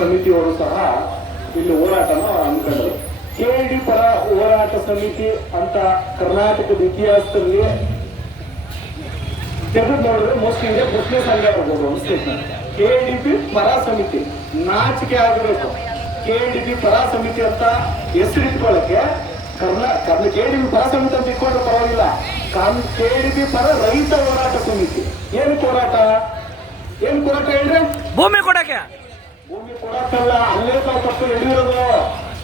ಸಮಿತಿಯವರು ಸಹ ಇಲ್ಲಿ ಹೋರಾಟನ ಹಮ್ಮಿಕೊಂಡರು. ಕೆಇಡಿ ಪರ ಹೋರಾಟ ಸಮಿತಿ ಅಂತ ಕರ್ನಾಟಕದ ಇತಿಹಾಸದಲ್ಲಿ ತೆಗೆದು ನೋಡಿದ್ರೆ ಮೋಸ್ಟ್ಲಿ ಇದೆ ಮುಸ್ಲಿಂ ಸಂಘ ಇರ್ಬೋದು ಒಂದು ಸ್ಟೇಟ್ಮೆಂಟ್. ಕೆಇಡಿಪಿ ಪರ ಸಮಿತಿ ನಾಚಿಕೆ ಆಗಬೇಕು. ಕೆಇಡಿಪಿ ಪರ ಸಮಿತಿ ಅಂತ ಹೆಸರಿಟ್ಕೊಳ್ಳಕ್ಕೆ ಕೆಇಡಿಪಿ ಪರ ಸಮಿತಿ ಅಂತ ಇಟ್ಕೊಂಡ್ರೆ ಪರವಾಗಿಲ್ಲ. ಕೆಇಡಿಪಿ ಪರ ರೈತ ಹೋರಾಟ ಸಮಿತಿ. ಏನು ಹೋರಾಟ ಹೇಳ್ರೆ ಭೂಮಿ ಕೊಡಕ್ಕೆ ಕೊಡಕ್ಕಲ್ಲ, ಅಲ್ಲೇ ತಾವು ತಪ್ಪು ಹೇಳಿರೋದು.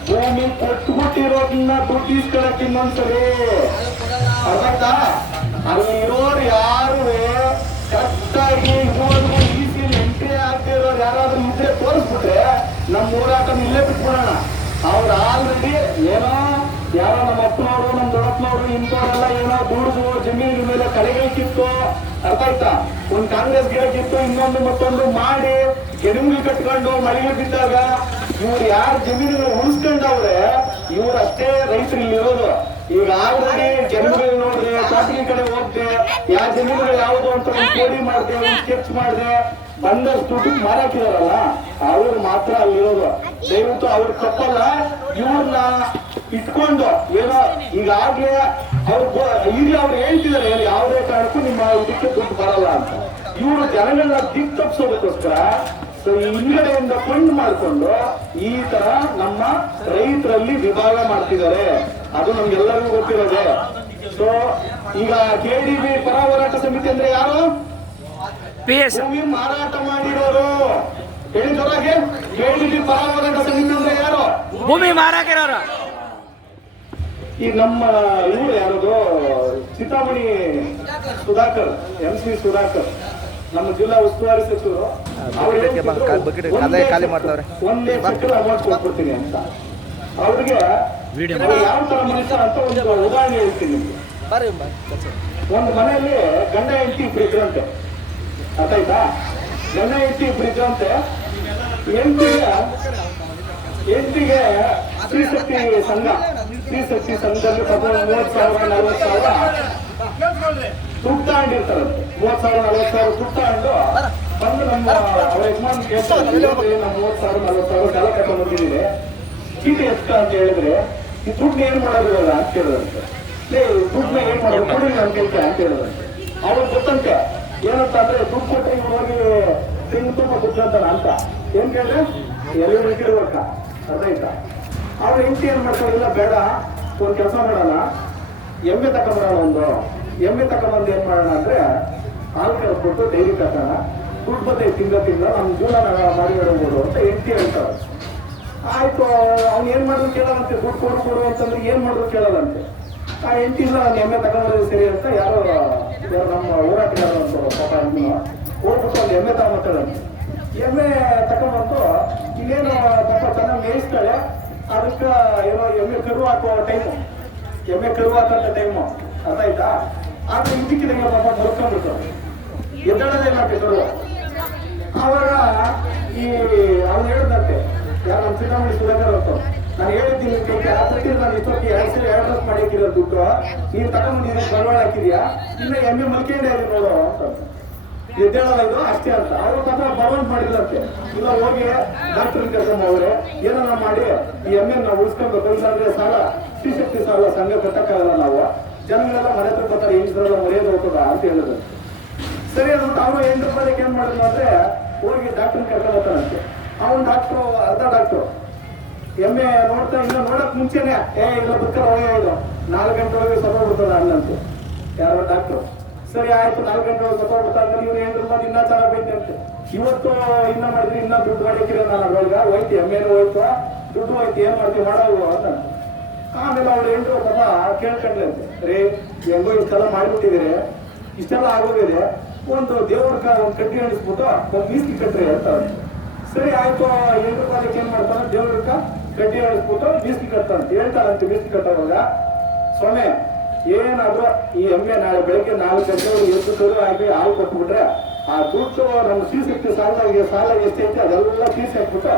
ಭೂಮಿ ಕೊಟ್ಬಿಟ್ಟಿರೋದನ್ನ ದುಡ್ಡು ಇಸ್ಕೊಳಕ್ಕೆ ಇನ್ನೊಂದ್ಸರಿ ಅರ್ಥ. ಅಲ್ಲಿ ಇರೋರು ಯಾರು ಕರೆಕ್ಟಾಗಿ ಇದುವರೆಗೂ ಈಸಿಲಿ ಎಂಟ್ರಿ ಆಗ್ತಾ ಇರೋರು ಯಾರಾದ್ರೂ ಇದ್ರೆ ತೋರಿಸ್ಬಿಟ್ರೆ ನಮ್ಮ ಹೋರಾಟ ಇಲ್ಲೇ ಬಿಟ್ಬಿಡೋಣ. ಅವ್ರು ಆಲ್ರೆಡಿ ಏನೋ ಯಾರೋ ನಮ್ಮ ಅಪ್ಪನವರು ನಮ್ಮ ದೊಡ್ಡಪ್ಪನವರು ಇಂಥವರೆಲ್ಲ ಏನೋ ದುಡ್ದು ಜಮೀನಿನ ಮೇಲೆ ಕಲೆಗಳು ಕಿತ್ತು, ಅರ್ಥ ಆಯ್ತಾ, ಒಂದು ಕಾಂಗ್ರೆಸ್ ಗಿಡ ಕಿತ್ತು ಇನ್ನೊಂದು ಮತ್ತೊಂದು ಮಾಡಿ ಗೆಣುಗಳು ಕಟ್ಕೊಂಡು ಮಳೆಗೆ ಬಿದ್ದಾಗ ಇವ್ರು ಯಾರು ಜಮೀನುಗಳು ಉಳಿಸ್ಕೊಂಡವ್ರೆ ಇವ್ರು ಅಷ್ಟೇ ರೈತರು ಇಲ್ಲಿರೋದು. ಈಗ ಆಲ್ರೆಡಿ ಜನಗಳು ನೋಡ್ದೆ, ಖಾಸಗಿ ಕಡೆ ಹೋಗ್ದೆ, ಯಾವ ಜಮೀನುಗಳು ಯಾವುದು ಅಂತ ಒಂದು ಕೋಡಿ ಮಾಡಿದೆ, ಒಂದು ಸ್ಕೆಚ್ ಮಾಡಿದೆ, ಬಂದಷ್ಟು ದುಡ್ಡು ಮಾರಾಕಿದಾರಲ್ಲ ಅವ್ರು ಮಾತ್ರ ಅಲ್ಲಿರೋದು. ದಯವಿಟ್ಟು ಅವ್ರು ತಪ್ಪಲ್ಲ. ಇವ್ರನ್ನ ಇಟ್ಕೊಂಡು ಏನೋ ಈಗಾಗ್ಲೇ ಈಗಲೇ ಅವ್ರು ಹೇಳ್ತಿದ್ದಾರೆ ಯಾವುದೇ ಕಾರಣಕ್ಕೂ ನಿಮ್ಮ ಇದಕ್ಕೆ ದುಡ್ಡು ಬರಲ್ಲ ಅಂತ. ಇವರು ಜನಗಳನ್ನ ದಿಕ್ ತಪ್ಪಿಸೋದಕ್ಕೋಸ್ಕರ ಹಿಂಗಡೆಯಿಂದ ಫಂಡ್ ಮಾಡಿಕೊಂಡು ಈ ತರ ನಮ್ಮ ರೈತರಲ್ಲಿ ವಿಭಾಗ ಮಾಡ್ತಿದ್ದಾರೆ. ಅದು ನಮ್ಗೆಲ್ಲರಿಗೂ ಗೊತ್ತಿರೋದೆ. ಸೊ ಈಗ ಕೆಡಿಬಿ ಪರ ಹೋರಾಟ ಸಮಿತಿ ಅಂದ್ರೆ ಯಾರು? ಭೂಮಿ ಮಾರಾಟ ಮಾಡಿರೋರು. ಹೇಳಿದವರಾಗೆ ಕೆಡಿಬಿ ಪರ ಹೋರಾಟ ಸಮಿತಿ ಅಂದ್ರೆ ಯಾರು? ಭೂಮಿ ಮಾರಾಕಿರೋರು. ಈ ನಮ್ಮ ಇವರು ಯಾರದು ಚಿಂತಾಮಣಿ ಸುಧಾಕರ್, MC ಸುಧಾಕರ್, ನಮ್ಮ ಜಿಲ್ಲಾ ಉಸ್ತುವಾರಿ ಸಚಿವರು, ಒಂದೇ ಚಕ್ರ ಅವಾರ್ಡ್ ಕೊಟ್ಬಿಡ್ತೀನಿ ಅಂತ. ಅವ್ರಿಗೆ ಯಾವ ತರ ಮನುಷ್ಯ ಅಂತ ಒಂದು ಉದಾಹರಣೆ ಹೇಳ್ತೀನಿ ನಿಮ್ಗೆ. ಒಂದು ಮನೆಯಲ್ಲಿ ಗಂಡ ಹೆಂಡತಿ ಇಬ್ರು ಇದ್ರಂತೆ, ಅರ್ಥ ಆಯ್ತಾ? ಗಂಡ ಹೆಂಡತಿ ಇಬ್ರು ಇದ್ರಂತೆ. ಹೆಂಡತಿಗೆ ಸ್ತ್ರೀಶಕ್ತಿ ಸಂಘದಲ್ಲಿ 30,000 40,000 ದುಡ್ಡು ತಗೊಂಡಿರ್ತಾರಂತೆ. 30,000 40,000 ದುಡ್ಡು ತಗೊಂಡು ಬಂದು ನಮ್ಮ ಅವ್ರ ಯಜಮಾನ್ ಕೇಳ್ತಾರೆ, ನಮ್ಮ 30,000 40,000 ಸಾಲ ಕಟ್ಕೊಂಡು ಬಂದಿದ್ದೀನಿ, ಚೀಟಿ ಎಷ್ಟು ಅಂತ ಹೇಳಿದ್ರೆ ಈ ದುಡ್ಡು ಏನ್ ಮಾಡೋದಿಲ್ಲ ಅಂತ ಕೇಳಿದಂತೆ. ದುಡ್ಡನ್ನ ಏನ್ ಮಾಡೋದು ಕೊಡಿ ಅಂತ ಕೇಳ್ತೆ ಅಂತ ಹೇಳಿದಂತೆ. ಅವ್ರಿಗೆ ಗೊತ್ತಂತೆ ಏನಂತ ಅಂದ್ರೆ ದುಡ್ಡು ಕೊಟ್ಟರೆ ಇವ್ರು ಹೋಗಿ ತಿಂದು ತುಂಬ ದುಡ್ಡು ಅಂತ ಏನ್ ಕೇಳಿದ್ರೆ ಎಲ್ಲಿ ಇಟ್ಟಿರ್ಬೇಕ, ಅರ್ಥ ಆಯ್ತಾ? ಅವ್ರ ಹೆಂಡತಿ ಏನ್ ಮಾಡ್ಕೊಂಡಿಲ್ಲ, ಬೇಡ ಒಂದು ಕೆಲಸ ಮಾಡೋಣ, ಎಮ್ಮೆ ತಕೊಂಬರೋಣ, ಒಂದು ಎಮ್ಮೆ ತಕೊಂಬಂದು ಏನ್ ಮಾಡೋಣ ಅಂದ್ರೆ ಹಾಲು ಕರೆಸ್ಬಿಟ್ಟು ಡೈರಿ ಕಟ್ಟೋಣ, ದುಡ್ಡು ಬತ್ತೆ ತಿಂಗಳ ನಮ್ಮ ಜೀವನ ಮಾಡಿ ಹೇಳ್ಬೋದು ಅಂತ ಹೆಂಡತಿ ಹೇಳ್ತಾರೆ. ಆಯ್ತು, ಅವ್ನು ಏನ್ ಮಾಡಿದ್ರು ಕೇಳಲ್ಲಂತೆ, ದುಡ್ಡು ಕೊಡು ಅಂತಂದ್ರೆ ಏನ್ ಮಾಡಿದ್ರು ಕೇಳಲ್ಲಂತೆ. ಆ ಹೆಂಡತಿನ ನಾನು ಎಮ್ಮೆ ತಗೊಂಬರೋದು ಸರಿ ಅಂತ ಯಾರೋ ನಮ್ಮ ಹೋರಾಟಗಾರ ಅಂತ ಪಾಪ ಹೋಗ್ಬಿಟ್ಟು ಒಂದು ಎಮ್ಮೆ ತಗೊಂಬರ್ತಾಳಂತೆ. ಎಮ್ಮೆ ತಗೊಂಬಂತು ಇನ್ನೇನು ಪಾಪ ಚೆನ್ನಾಗಿ ಮೇಯಿಸ್ತಾಳೆ. ಅದಕ್ಕೆ ಏನೋ ಎಮ್ಮೆ ಕರು ಹಾಕುವ ಟೈಮು, ಎಮ್ಮೆ ಕರು ಹಾಕಂತ ಟೈಮು, ಅರ್ಥ ಆಯ್ತಾ? ಆದ್ರೆ ಇದಕ್ಕಿದಂಗೆ ಪಾಪ ಮಲ್ಕೊಂಡ್ಬಿಟ್ಟು ಎದ್ದಳದೇ ಮಾಡ್ತಿದ್ರು. ಅವಾಗ ಈ ಅವ್ನು ಹೇಳಿದಂತೆ, ಯಾರು ನಮ್ಮ ಚಿಂತಾಮಣಿ ಸುಧಾಕರ್ ಅಂತ, ನಾನು ಹೇಳಿದ್ದೀನಿ ಕೈಗೆ ಆತಕ್ಕೆ ನಾನು ಇಷ್ಟೊತ್ತಿಗೆ 2 ಸಲ 2 ಡ್ರೆಸ್ ಮಾಡಿಕ್ಕಿರೋ ದುಡ್ಡು ನೀನು ತಗೊಂಡು ಬಂಡವಾಳ ಹಾಕಿದ್ಯಾ, ಇನ್ನು ಎಮ್ಮೆ ಮಲ್ಕೊಂಡೇ ಇದೆ ನೋಡು ಅಂತ. ಎದ್ದೇಳಲ್ಲ ಇದು ಅಷ್ಟೇ ಅಂತ. ಅವ್ರು ಪಾಪ ಬರವಣಿಗೆ ಮಾಡಿಲ್ಲಂತೆ. ಇಲ್ಲ ಹೋಗಿ ಡಾಕ್ಟರ್ ಕರ್ಕೊಂಡ್ ಅವ್ರೆ ಏನನ್ನ ಮಾಡಿ ಈ ಎಮ್ಮೆ ನಾವು ಉಳಿಸ್ಕೊಬೇಕು, ಇಲ್ಲಾಂದ್ರೆ ಸಾಲ ಸ್ತ್ರೀಶಕ್ತಿ ಸಾಲ ಸಂಘ ಕಟ್ಟಕ್ಕಾಗಲ್ಲ, ನಾವು ಜನಗಳೆಲ್ಲ ಮನೆ ಹತ್ರ ಬರ್ತಾರೆ, ಹೆಂಗಸರೆಲ್ಲ ಮರ್ಯಾದೆ ಹೋಗ್ತದ ಅಂತ ಹೇಳಿದ್ರು. ಸರಿ ಅಂದ್ಬಿಟ್ಟು ಅವರು 8 ರೂಪಾಯಿಗೆ ಏನ್ ಮಾಡಿದ್ರು ಅಂದ್ರೆ ಹೋಗಿ ಡಾಕ್ಟರ್ ಕರ್ಕೊಂಡು ಬರ್ತಾನಂತೆ. ಅವನು ಡಾಕ್ಟ್ರು ಅರ್ಧ ಡಾಕ್ಟ್ರು ಎಮ್ಮೆ ನೋಡ್ತಾ ಇಲ್ಲ, ನೋಡಕ್ ಮುಂಚೆನೆ ಇಲ್ಲ ಬುಕ್ಕ ಹೋಗಿ ಇದು 4 ಗಂಟೆ ಒಳಗೆ ಸತ್ತೋಗ್ಬಿಡ್ತದ ಅನ್ನಂತೆ ಯಾರೋ ಡಾಕ್ಟ್ರು. ಸರಿ ಆಯ್ತು, 4 ಗಂಟೆ ಒಳಗೆ ಸತ್ತೋಗ್ಬಿಡ್ತಾರೆ. ಇವ್ರು 8 ರೂಪಾಯಿ ಇನ್ನೂ ಚೆನ್ನಾಗಿ ಬೈತಂತೆ. ಇವತ್ತು ಇನ್ನ ಮಾಡಿದ್ರಿ ಇನ್ನ ದುಡ್ಡು ಮಾಡಿಕ್ಕಿರೋ ನಾನು ಅದ್ರೊಳಗ ಹೋಯ್ತು, ಎಮ್ಮೆನೂ ಹೋಯ್ತು, ದುಡ್ಡು ಹೋಯ್ತು, ಏನ್ ಮಾಡ್ತೀವಿ ಮಾಡೋವು ಅಂತ. ಆಮೇಲೆ ಅವ್ರು 8 ರೂಪಾಯಿ ಕೇಳ್ಕೊಂಡ್ರಂತೆ, ರೇ ಹೆಂಗೋ ಇಷ್ಟೆಲ್ಲ ಮಾಡಿಬಿಟ್ಟಿದ್ದೀರಿ, ಇಷ್ಟೆಲ್ಲ ಆಗೋದಿದೆ, ಒಂದು ದೇವ್ರಕ ಒಂದು ಕಟ್ಟಿ ಅಣಿಸ್ಬಿಟ್ಟು ಒಂದು ಮೀಸ್ತಿ ಕಟ್ರಿ ಅಂತ. ಸರಿ ಆಯ್ತು, 8 ರೂಪಾಯಿಗೆ ಏನ್ ಮಾಡ್ತಾನೆ, ದೇವ್ರಕ ಕಟ್ಟಿ ಅಣಿಸ್ಬಿಟ್ಟು ಮೀಸ್ತಿ ಕಟ್ತಾರಂತೆ. ಹೇಳ್ತಾರಂತೆ ಮೀಸ್ತಿ ಕಟ್ಟೋವಾಗ, ಸ್ವಾಮಿ ಏನಾದ್ರು ಈ ಎಮ್ಮೆ ನಾಳೆ ಬೆಳಗ್ಗೆ 4 ಗಂಟೆಗಳು ಎದ್ದು ಕರು ಆಗಿ ಹಾಲು ಕೊಟ್ಬಿಟ್ರೆ ಆ ದುಡ್ಡು ನಮ್ಮ ಸ್ತ್ರೀಶಕ್ತಿ ಸಾಲ ಎಷ್ಟೈತೆ ಅದೆಲ್ಲ ತೀರ್ಸಿ ಹಾಕ್ಬಿಟ್ಟು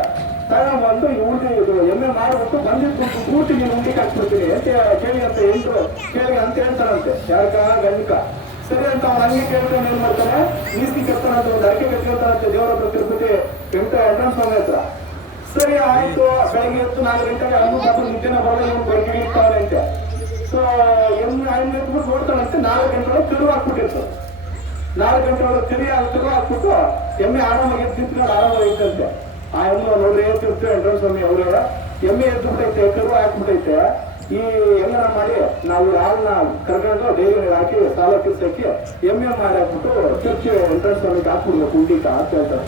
ತಗೊಂಡ್ಬಂದು ಇವ್ರಿಗೆ ಇದು ಎಮ್ಮೆ ಮಾಡ್ಬಿಟ್ಟು ಬಂದಿದ್ದು ಪೂರ್ತಿ ನೀನು ಉಂಡಿಗೆ ಹಾಕ್ಬಿಡ್ತೀನಿ ಅಂತ ಕೇಳಿ ಅಂತ ಹೆಂಡ್ರು ಕೇಳಿ ಅಂತ ಹೇಳ್ತಾರಂತೆ. ಯಾಕ ಗಂಡಕ ಸರಿ ಅಂತ ಅವ್ನು ಹಂಗೆ ಕೇಳ್ಕೊಂಡು ಏನ್ ಮಾಡ್ತಾನೆ, ಮೀಸ್ತಿ ಕಟ್ತಾನಂತ ಒಂದು ಅರಕೆ ಕಟ್ಕೊಳ್ತಾನಂತೆ ದೇವರ ಹತ್ರ, ತಿರುಪತಿ ವೆಂಕಟ ಸ್ವಾಮಿ ಹತ್ರ. ಸರಿ ಆಯ್ತು. ಬೆಳಗ್ಗೆ ಎದ್ದು 4 ಗಂಟೆಗೆ ಅವನು ಮಾತ್ರ ನಿದ್ದೆನ ಬರೋದು, ಇವನು ಬೈಕಿಗೆ ಇರ್ತಾವಂತೆ. ಸೊ ಎಮ್ಮೆ ಐದು ಎತ್ಬಿಟ್ಟು ನೋಡ್ತಾನಂತೆ. 4 ಗಂಟೆ ಒಳಗೆ ಕರು ಹಾಕ್ಬಿಟ್ಟಿರ್ತದೆ. 4 ಗಂಟೆ ಒಳಗೆ ಕರು ಹಾಕ್ಬಿಟ್ಟು ಎಮ್ಮೆ ಆರಾಮಾಗಿ ಎದ್ದಿರ್ತಾರೆ, ಆರಾಮಾಗಿ ಇದ್ದಂತೆ. ಆ ಎಮ್ಮೆ ನೋಡ್ರಿ ಏರ್ತಿರ್ತೀವಿ ಎಂಟ್ರೆನ್ಸ್ ಸ್ವಾಮಿ ಅವರ ಎಮ್ಮೆ ಎದ್ಬಿಟ್ಟೈತೆ, ಕರು ಹಾಕ್ಬಿಟ್ಟೈತೆ. ಈ ಎಲ್ಲ ಮಾಡಿ ನಾವು ಹಾಲನ್ನ ಕರ್ಕೊಂಡು ಡೈರಿ ಹಾಕಿ ಸಾಲ ಕಿರ್ಸಾಕಿ ಎಮ್ಮೆ ಮಾಡಿ ಹಾಕ್ಬಿಟ್ಟು ಚರ್ಚಿ ಎಂಟ್ರೆನ್ಸ್ ಸ್ವಾಮಿಗೆ ಹಾಕ್ಬಿಡ್ಬೇಕು ಉಂಡಿಕ ಅಂತ ಹೇಳ್ತಾರೆ.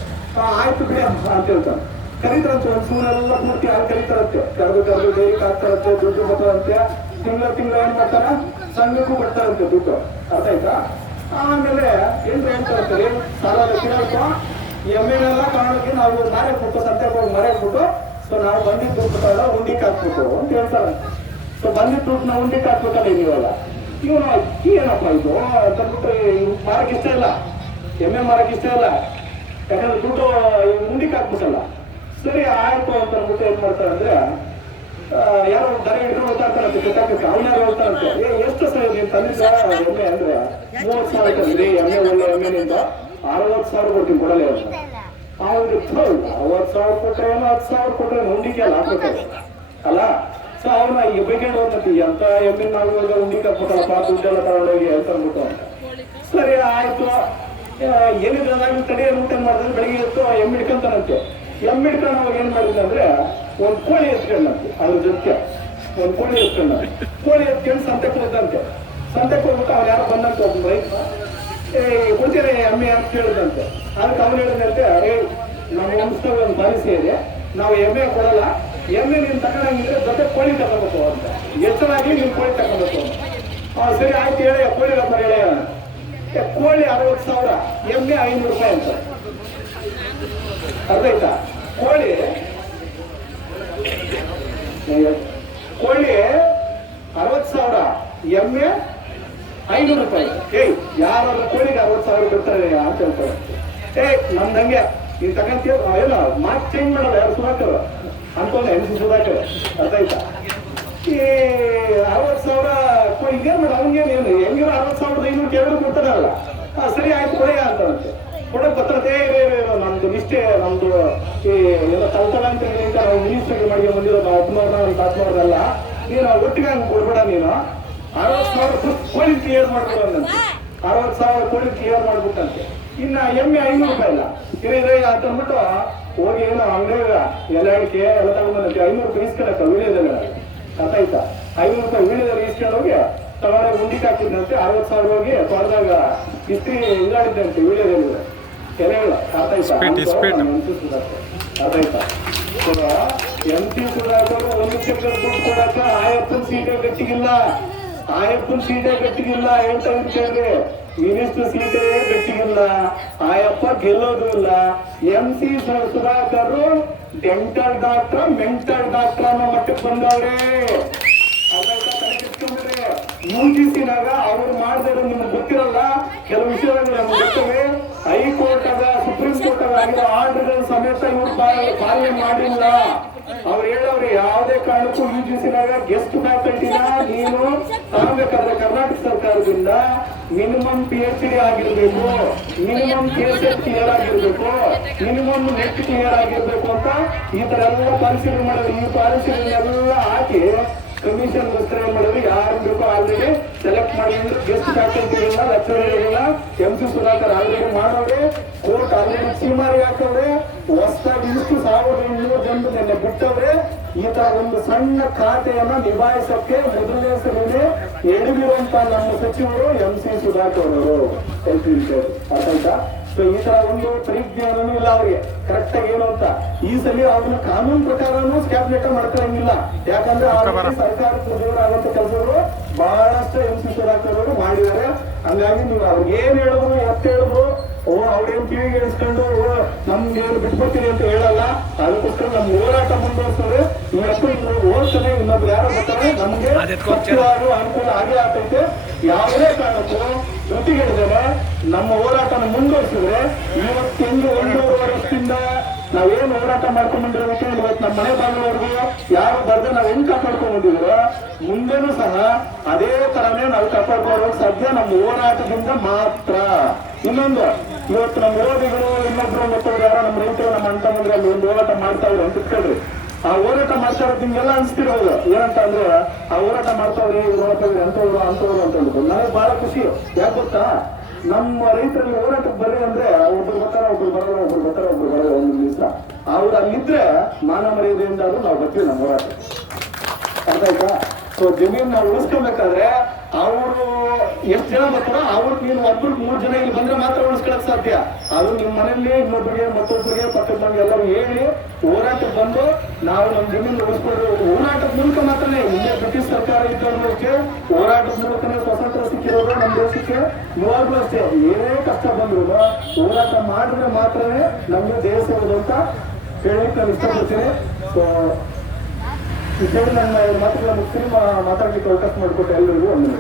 ಆಯ್ತು ಬಿಡಿ ಅಂತ ಹೇಳ್ತಾನೆ. ಕರೀತಾರಂತೆ, ಒಂದು ಸೂನೆಲ್ಲ ಪೂರ್ತಿ ಹಾಲು ಕರೀತಾರಂತೆ. ಕರೆದು ಡೈರಿಗೆ ಹಾಕ್ತಾರಂತೆ, ದುಡ್ಡು ಬರ್ತಾರಂತೆ. ತಿಂಗಳ ಏನ್ ಮಾಡ್ತಾರ, ಸಂಘಕ್ಕೂ ಬರ್ತಾರಂತೆ ದುಡ್ಡು. ಅರ್ಥ ಆಯ್ತಾ? ಆಮೇಲೆ ಏನ್ ಹೇಳ್ತಾರಂತೆ, ಸಾಲ ತಿನ್ನಬೇಕು ಎಮ್ಮೆನೆಲ್ಲ ಕಾರಣಕ್ಕೆ ನಾವು ಮಾರೇ ಬಿಟ್ಟು ಸಂತೆಗೆ ಹೋಗಿ ಮರೆಯಕ್ಬಿಟ್ಟು ಸೊ ನಾವು ಬಂದಿದ್ದ ದುಡ್ಡು ಉಂಡಿಕ್ ಹಾಕ್ಬಿಟ್ಟು ಅಂತ ಹೇಳ್ತಾರೆ. ಸೊ ಬಂದಿದ್ದ ದುಡ್ಡನ್ನ ಉಂಡಿಕ್ ಹಾಕ್ಬೇಕಲ್ಲ ನೀವೆಲ್ಲ. ಇವನು ಏನಪ್ಪ ಇದು ಅಂತಂದ್ಬಿಟ್ಟು ಮಾರಕ್ಕೆ ಇಷ್ಟ ಇಲ್ಲ, ಎಮ್ಮೆ ಮಾರಕ್ಕೆ ಇಷ್ಟ ಇಲ್ಲ, ಯಾಕಂದ್ರೆ ದುಡ್ಡು ಉಂಡಿಕ್ ಹಾಕ್ಬಿಟ್ಟಲ್ಲ. ಸರಿ ಆಯ್ತು ಅಂತ ಅಂದ್ಬಿಟ್ಟು ಏನ್ ಮಾಡ್ತಾರೆ ಅಂದ್ರೆ, ಯಾರೋ ದರ ಹಿಡ್ಕೊಂಡು ಹೋಗ್ತಾರಂತೆ ಕೆಟ್ಟಾಕಕ್ಕೆ. ಅವನಾರು ಹೇಳ್ತಾರಂತೆ, ಎಷ್ಟು ಸರ್ ನೀನ್ ತಂದಿದ್ದ ಎಮ್ಮೆ ಅಂದ್ರೆ 30,000 ತಂದ್ರಿ ಎಮ್ಮೆ, ಒಳ್ಳೆ ಎಮ್ಮೆನಿಂದ 60,000 ಕೊಡ್ತೀನಿ ಕೊಡಲೇ ಅಂತ. ಅವ್ರಿಗೆ 60,000 ಕೊಟ್ರೆ ಏನೋ 10,000 ಕೊಟ್ರೆ ಉಂಡಿಕೆ ಅಲ್ಲ ಹಾಕ್ಬೇಕಾದ್ರೆ ಅಲ್ಲ. ಸೊ ಅವ್ರನ್ನ ಈ ಬೈಕೊಂಡು ಹೋಗ್ತತಿ ಅಂತ ಎಮ್ಮಿನ ನಾವು ಉಂಡಿಕೆ ಹಾಕ್ಬಿಟ್ಟಲ್ಲಪ್ಪ ದುಡ್ಡೆಲ್ಲ ತಗೊಂಡೋಗಿ ಅಂತ ಅಂದ್ಬಿಟ್ಟು ಅಂತ. ಸರಿ ಆಯ್ತು. ಏನಿದ್ರೆ ನಾವು ತಡೆ ಊಟ ಮಾಡಿದ್ರೆ ಬೆಳಿಗ್ಗೆ ಎತ್ತು ಎಮ್ಮೆ ಹಿಡ್ಕೊಂತಾನಂತೆ. ಎಮ್ಮೆ ಹಿಡ್ಕೊಂಡು ಅವಾಗ ಏನ್ ಮಾಡಿದ್ದೆ ಅಂದ್ರೆ ಒಂದು ಕೋಳಿ ಎತ್ಕೊಂಡಂತೆ, ಅದ್ರ ಜೊತೆ ಒಂದು ಕೋಳಿ ಎತ್ಕೊಂಡ. ಕೋಳಿ ಎತ್ಕೊಂಡು ಸಂತೆಗೆ ಹೋದಂತೆ. ಸಂತೆಗೆ ಹೋಗ್ಬಿಟ್ಟು ಅವ್ರು ಯಾರು ಬಂದಂತೆ ಒಬ್ಬ ರೈತ, ಕೊಡ್ತೀರಿ ಎಮ್ಮೆ ಅಂತ ಕೇಳಿದಂತೆ. ಅದಕ್ಕೆ ಅವ್ರು ಹೇಳಿದಂತೆ, ನಮ್ಮ ವಂಶದಾಗ ಒಂದು ಪಾಲಿಸಿ ಇದೆ, ನಾವು ಎಮ್ಮೆ ಕೊಡಲ್ಲ, ಎಮ್ಮೆ ನೀನು ತಗೊಂಡಂಗಿದ್ರೆ ಜೊತೆ ಕೋಳಿ ತಗೋಬೇಕು ಅಂತ, ಎಚ್ಚರಾಗಿ ನೀನು ಕೋಳಿ ತಗೋಬೇಕು ಅಂತ. ಸರಿ ಆಯ್ತು ಹೇಳಿ, ಕೋಳಿ ವ್ಯಾಪಾರ ಹೇಳಿ. ಕೋಳಿ 60,000, ಎಮ್ಮೆ 500 ರೂಪಾಯಿ ಅಂತ. ಅರ್ಥ ಆಯ್ತಾ? ಕೋಳಿ 60,000, ಎಮ್ಮೆ 500 ರೂಪಾಯಿ. ಯಾರಾದ್ರೂ ಕೋಳಿಗೆ 60,000 ಕೊಡ್ತಾರೆ ಅಂತ ಹೇಳ್ತಾರೆ. ನಮ್ದಂಗೆ ನೀನ್ ತಗೊಂತೀವ ಎಲ್ಲ ಮಾರ್ಕ್ ಚೇಂಜ್ ಮಾಡಲ್ಲ, ಯಾರು ಸುಧಾಕರ್ ಅನ್ಕೊಂಡೆ MC ಸುಧಾಕರ್. ಅರ್ಥ ಆಯ್ತಾ? ಈ 60,000 ಕೋಳಿ ಹಿಂಗೇನ್ ಮಾಡ, ಅವ್ನಿಗೇನು ಹೆಂಗಿರೋ 60,500 ಎರಡು ಕೊಡ್ತಾರಲ್ಲ. ಸರಿ ಆಯ್ತು ಕೊಡೆಯ ಅಂತಂತೆ. ಕೊಡಕ್ ಬರ್ತಾರೆ, ನಮ್ದು ನಿಷ್ಠೆ, ನಮ್ದು ಈ ಎಲ್ಲ ತಲ್ತಲ ಅಂತ ನಾವು ಮಿನಿಸ್ಟರ್ ಮಾಡಿ ಬಂದಿರೋ ನಾವು ಅಪ್ಪನವ್ರನ್ನ ತಾತ್ನವ್ರದೆಲ್ಲ, ನೀನು ಒಟ್ಟಿಗೆ ಹಂಗೆ ಕೊಡ್ಬೇಡ. ನೀನು 60,000 ಕೋಳಿ ಕ್ಲಿಯರ್ ಮಾಡ್ಬೋದು ಅಂದಂತೆ. 60,000 ಕೋಳಿ ಕ್ಲಿಯರ್ ಮಾಡ್ಬಿಟ್ಟಂತೆ. ಇನ್ನ ಎಮ್ಮೆ 500 ರೂಪಾಯಿ ಇಲ್ಲ ಇರೇ ಅಂತ ಅಂದ್ಬಿಟ್ಟು ಹೋಗಿ ಏನೋ ಅಂಗಡಿಯಾಗ ಎಲ್ಲ ಅಡಿಕೆ ಎಲ್ಲ ತಗೊಂಡ್ಬಂದಂತೆ. 500 ರೂಪಾಯಿ ಇಸ್ಕೊಳಕ್ಕ ವೀಳ್ಯದೆಲೆ. ಅರ್ಥ ಆಯ್ತಾ? 500 ರೂಪಾಯಿ ವೀಳ್ಯದೆಲೆ ಇಸ್ಕೊಂಡು ಹೋಗಿ ತಗೊಂಡಾಗ ಉಂಡಿಗೆ ಹಾಕಿದ್ದಂತೆ. 60,000 ಹೋಗಿ ತೊಳೆದಾಗ ಇಸ್ತ್ರಿ ಇದಾಡಿದ್ದಂತೆ ವೀಳ್ಯದೆಲೆ ಎಲೆಗಳು. ಅರ್ಥ ಆಯ್ತಾ? ಅರ್ಥ ಆಯ್ತಾ? MC ಸುಧಾಕರ್ ಒಂದು ಚಕ್ರ ದುಡ್ಡು ಕೊಡಕ್ಕ ಆಯಪ್ಪನ ಸೀಟೆ ಗಟ್ಟಿಗಿಲ್ಲ, ಆಯಪ್ಪನ ಸೀಟೆ ಗಟ್ಟಿಗಿಲ್ಲ. ಹೇಳ್ತಾ ಇರ್ತೇವೆ, ಮಿನಿಸ್ಟರ್ ಸೀಟೇ ಗಟ್ಟಿಗಿಲ್ಲ, ಆಯಪ್ಪ ಗೆಲ್ಲೋದು ಇಲ್ಲ. MC Sudhakar dental doctor, mental doctor ಅನ್ನೋ ಮಟ್ಟಕ್ಕೆ ಬಂದವ್ರೆ. UGCನಾಗ ಅವ್ರು ಮಾಡಿದ್ರೆ ನಿಮ್ಗೆ ಗೊತ್ತಿರಲ್ಲ, ಕೆಲವು ವಿಷಯಗಳು ನಮ್ಗೆ ಗೊತ್ತವೆ. ಹೈಕೋರ್ಟ್ ಆಗ, ಸುಪ್ರೀಂ ಕೋರ್ಟ್ ಆಗಿರೋ ಆರ್ಡರ್ ಸಮೇತ ಇವ್ರು ಪಾಲನೆ ಮಾಡಿಲ್ಲ. ಅವ್ರು ಹೇಳವ್ರೆ, ಯಾವುದೇ ಕಾರಣಕ್ಕೂ UGCನಾಗ ಗೆಸ್ಟ್ ಫ್ಯಾಕಲ್ಟಿನ ನೀನು ತಗೋಬೇಕಾದ್ರೆ ಕರ್ನಾಟಕ ಸರ್ಕಾರದಿಂದ ಮಿನಿಮಮ್ PhD ಆಗಿರ್ಬೇಕು, ಮಿನಿಮಮ್ KSET ಕ್ಲಿಯರ್ ಆಗಿರ್ಬೇಕು, ಮಿನಿಮಮ್ ನೆಟ್ ಕ್ಲಿಯರ್ ಆಗಿರ್ಬೇಕು ಅಂತ ಈ ತರ ಎಲ್ಲ ಪರಿಶೀಲನೆ ಮಾಡೋದು. ಈ ಪರಿಶೀಲನೆಲ್ಲ ಹಾಕಿ ಕಮಿಷನ್ ಗೋಸ್ಕರ ಮಾಡೋದು. ಯಾರು ಬೇಕೋ ಆಲ್ರೆಡಿ ಸೆಲೆಕ್ಟ್ ಮಾಡಿದ್ರೆ ಗೆಸ್ಟ್ ಫ್ಯಾಕಲ್ಟಿಗಳನ್ನ, ಲೆಕ್ಚರರ್ಗಳನ್ನ MC ಸುಧಾಕರ್ ಆಲ್ರೆಡಿ ಮಾಡೋರೆ. ಕೋರ್ಟ್ ಆಲ್ರೆಡಿ ಚೀಮಾರಿ ಹಾಕವ್ರೆ. ಹೊಸದಾಗಿ ಇಷ್ಟು 1,800 ಜನರು ನೆನ್ನೆ ಬಿಟ್ಟವ್ರೆ. ಈ ತರ ಒಂದು ಸಣ್ಣ ಖಾತೆಯನ್ನ ನಿಭಾಯಿಸಕ್ಕೆ ಮೊದಲನೇ ಸಲನೇ ಎಡವಿರುವಂತ ನಮ್ಮ ಸಚಿವರು MC ಸುಧಾಕರ್ ಅವರು. ಅರ್ಥ? ಸೊ ಈ ತರ ಒಂದು ಪರಿಜ್ಞಾನನೂ ಇಲ್ಲ ಅವ್ರಿಗೆ ಕರೆಕ್ಟ್ ಆಗಿ ಏನು ಅಂತ. ಈ ಸಲ ಅವ್ರನ್ನ ಕಾನೂನು ಪ್ರಕಾರನೂ ಕ್ಯಾಬಿನೆಟ್ ಮಾಡ್ಕೊಳ್ಳಂಗಿಲ್ಲ. ಯಾಕಂದ್ರೆ ಸರ್ಕಾರ ಉದ್ಯೋಗರಾಗುವಂತ ಕೆಲಸಗಳು ಬಹಳಷ್ಟು MC ಸುಧಾಕರ್ ಅವರು ಮಾಡಿದ್ದಾರೆ. ಹಂಗಾಗಿ ನೀವು ಅವ್ರಿಗೆ ಏನ್ ಹೇಳಿದ್ರು, ಎತ್ತ ಹೇಳಿದ್ರು, ಅವ್ರೇನ್ ಕಿವಿಗೆ ಇಳಿಸ್ಕೊಂಡು ನಮ್ಗೆ ಬಿಟ್ಬಿಡ್ತೀರಿ ಅಂತ ಹೇಳಲ್ಲ. ಅದಕ್ಕೋಸ್ಕರ ನಮ್ ಹೋರಾಟ ಮುಂದುವರ್ಸ್ತಾರೆ. ಹೋಗ್ತಾನೆ ಇನ್ನೊಬ್ರು ಯಾರೋ ಬರ್ತಾರೆ, ನಮ್ಗೆ ಅನುಕೂಲ ಆಗೇ ಆಗ್ತೈತೆ. ಯಾವುದೇ ಕಾರಣಕ್ಕೂ ಜೊತೆಗಿಡಿದರೆ ನಮ್ಮ ಹೋರಾಟನ ಮುಂದುವರಿಸಿದ್ರೆ ಇವತ್ತು 1.5 ವರ್ಷದಿಂದ ನಾವೇನು ಹೋರಾಟ ಮಾಡ್ಕೊಂಡ್ಬಂದಿರೋ ವಿಷಯ ಇವತ್ತು ನಮ್ಮ ಮನೆ ಬಾಗಿಲವರೆಗೂ ಯಾರು ಬರ್ದೆ ನಾವು ಹೆಂಗ್ ಕಾಪಾಡ್ಕೊಂಡ್ ಬಂದಿದ್ರು, ಮುಂದೆನೂ ಸಹ ಅದೇ ತರನೇ ನಾವು ಕಾಪಾಡ್ಕೊಳ್ಳೋಕೆ ಸಾಧ್ಯ ನಮ್ಮ ಹೋರಾಟದಿಂದ ಮಾತ್ರ. ಇನ್ನೊಂದು, ಇವತ್ತು ನಮ್ಮ ವಿರೋಧಿಗಳು ಇನ್ನೊಬ್ರು ಮತ್ತೊಬ್ರು ಯಾರೋ ನಮ್ಮ ರೈತರು ನಮ್ಮ ಅಣ್ಣ ತಮ್ಮಂದ್ರೆ ಅಲ್ಲಿ ಒಂದು ಹೋರಾಟ ಮಾಡ್ತಾ ಇದ್ರು ಅಂತ ಇಟ್ಕೊಳ್ರಿ. ಆ ಹೋರಾಟ ಮಾಡ್ತಾ ಇರೋದು ನಿಮ್ಗೆಲ್ಲ ಅನ್ಸ್ತಿರೋದು ಏನಂತ ಅಂದ್ರೆ, ಆ ಹೋರಾಟ ಮಾಡ್ತಾವ್ರಿ ಇವ್ರು ಹೋರಾಟವ್ರಿ ಅಂತವ್ರು ಅಂತ ಹೇಳ್ಬೋದು. ನನಗೆ ಬಹಳ ಖುಷಿ. ಯಾಕೆ ಗೊತ್ತಾ, ನಮ್ಮ ರೈತರಲ್ಲಿ ಹೋರಾಟಕ್ಕೆ ಬರ್ರಿ ಅಂದ್ರೆ ಒಬ್ರು ಬರ್ತಾರ, ಒಬ್ರು ಬರಲ್ಲ, ಒಬ್ರು ಬರ್ತಾರ, ಒಬ್ರು ಬರಲ್ಲ. ಒಂದು ದಿವಸ ಅವ್ರು ಅಲ್ಲಿದ್ರೆ ಮಾನ ಮರ್ಯಾದೆಯಿಂದ ನಾವು ಬರ್ತೀವಿ ನಮ್ಮ ಹೋರಾಟ. ಅರ್ಥ ಆಯ್ತಾ? ಸೊ ಜಮೀನ್ ನಾವು ಉಳಿಸ್ಕೊಬೇಕಾದ್ರೆ ಅವರು ಎಷ್ಟು ಜನ ಬರ್ತಾರೋ ಅವ್ರಿಗೆ ನೀನು ಒಬ್ರು 3 ಜನ ಇಲ್ಲಿ ಬಂದ್ರೆ ಮಾತ್ರ ಉಳಿಸ್ಕೊಳಕ್ ಸಾಧ್ಯ. ಅದು ನಿಮ್ಮ ಮನೆಯಲ್ಲಿ ಇನ್ನೊಬ್ಬರಿಗೆ ಮತ್ತೊಬ್ಬರಿಗೆ ಪಕ್ಕದ ಮನೆಗೆ ಎಲ್ಲರೂ ಹೇಳಿ ಹೋರಾಟಕ್ಕೆ ಬಂದು ನಾವು ನಮ್ಮ ಜಮೀನು ಉಳಿಸ್ಕೊಂಡು ಹೋರಾಟದ ಮೂಲಕ ಮಾತ್ರನೇ. ಹಿಂದೆ ಬ್ರಿಟಿಷ್ ಸರ್ಕಾರ ಇದ್ದವ್ರು ಅಷ್ಟೇ ಹೋರಾಟದ ಮೂಲಕನೇ ಸ್ವತಂತ್ರ ಸಿಕ್ಕಿರೋದು ನಮ್ಮ ದೇಶಕ್ಕೆ. ಇವಾಗ್ಲೂ ಅಷ್ಟೇ ಏನೇ ಕಷ್ಟ ಬಂದ್ರು ಹೋರಾಟ ಮಾಡಿದ್ರೆ ಮಾತ್ರನೇ ನಮ್ಗೆ ದೇಶ ಇರೋದು ಅಂತ ಹೇಳಲಿಕ್ಕೆ ನಾನು ಇಷ್ಟಪಡ್ತೀನಿ. ಸೊ ಈ ನನ್ನ ಮಾತುಗಳ ಮುಗಿಸಿ ಮಾತಾಡ್ಲಿಕ್ಕೆ ಅವಕಾಶ ಮಾಡಿಕೊಟ್ಟೆ ಎಲ್ಲರಿಗೂ ಒಂದು